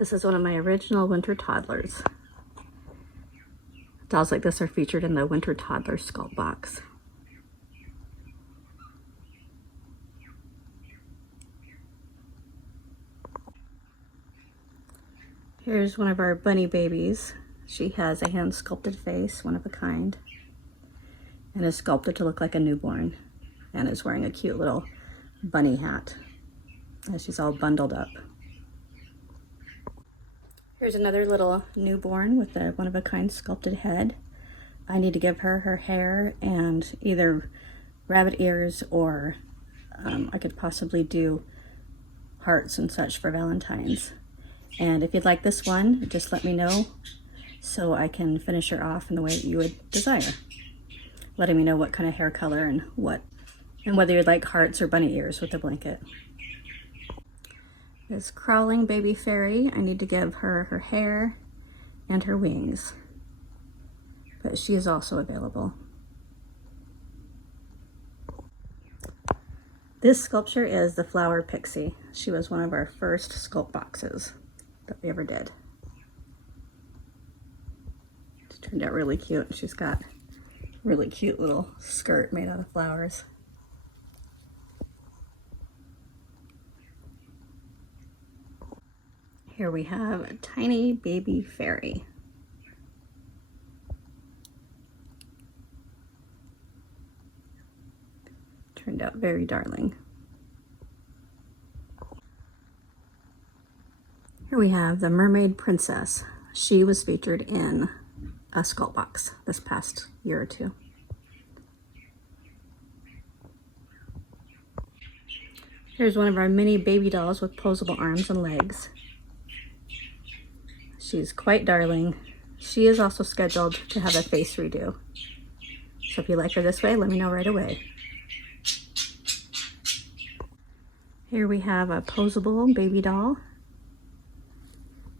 This is one of my original winter toddlers. Dolls like this are featured in the Winter Toddler Sculpt box. Here's one of our bunny babies. She has a hand sculpted face, one of a kind, and is sculpted to look like a newborn, and is wearing a cute little bunny hat as she's all bundled up. Here's another little newborn with a one-of-a-kind sculpted head. I need to give her her hair and either rabbit ears or I could possibly do hearts and such for Valentine's. And if you'd like this one, just let me know so I can finish her off in the way that you would desire. Letting me know what kind of hair color and whether you'd like hearts or bunny ears with the blanket. This crawling baby fairy, I need to give her her hair and her wings, but she is also available. This sculpture is the Flower Pixie. She was one of our first sculpt boxes that we ever did. It turned out really cute. She's got a really cute little skirt made out of flowers. Here we have a tiny baby fairy. Turned out very darling. Here we have the Mermaid Princess. She was featured in a sculpt box this past year or two. Here's one of our mini baby dolls with posable arms and legs. She's quite darling. She is also scheduled to have a face redo. So if you like her this way, let me know right away. Here we have a posable baby doll.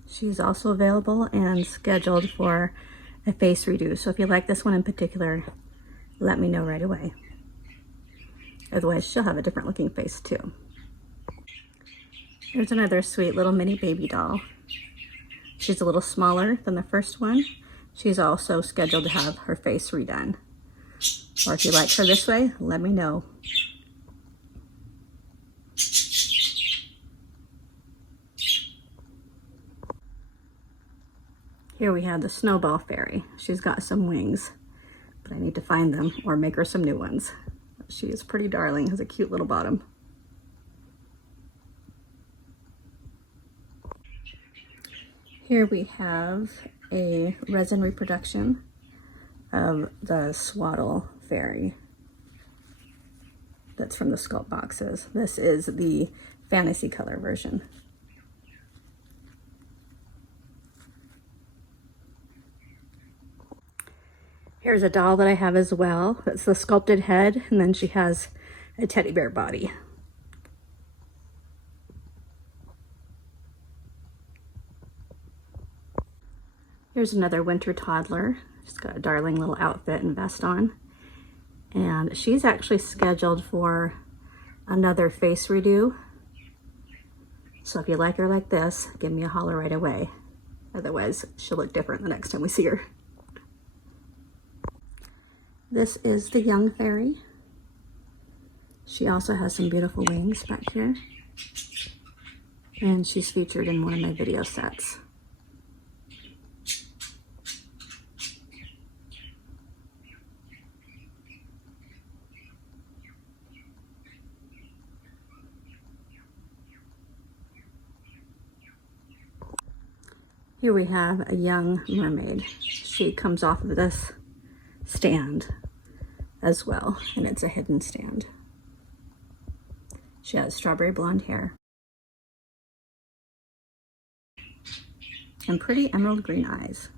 She's also available and scheduled for a face redo. So if you like this one in particular, let me know right away. Otherwise, she'll have a different looking face too. Here's another sweet little mini baby doll. She's a little smaller than the first one. She's also scheduled to have her face redone. Or if you like her this way, let me know. Here we have the Snowball Fairy. She's got some wings, but I need to find them or make her some new ones. She is pretty darling, has a cute little bottom. Here we have a resin reproduction of the Swaddle Fairy that's from the sculpt boxes. This is the fantasy color version. Here's a doll that I have as well. It's the sculpted head, and then she has a teddy bear body. Here's another winter toddler. She's got a darling little outfit and vest on. And she's actually scheduled for another face redo. So if you like her like this, give me a holler right away. Otherwise, she'll look different the next time we see her. This is the young fairy. She also has some beautiful wings back here. And she's featured in one of my video sets. Here we have a young mermaid. She comes off of this stand as well, and it's a hidden stand. She has strawberry blonde hair and pretty emerald green eyes.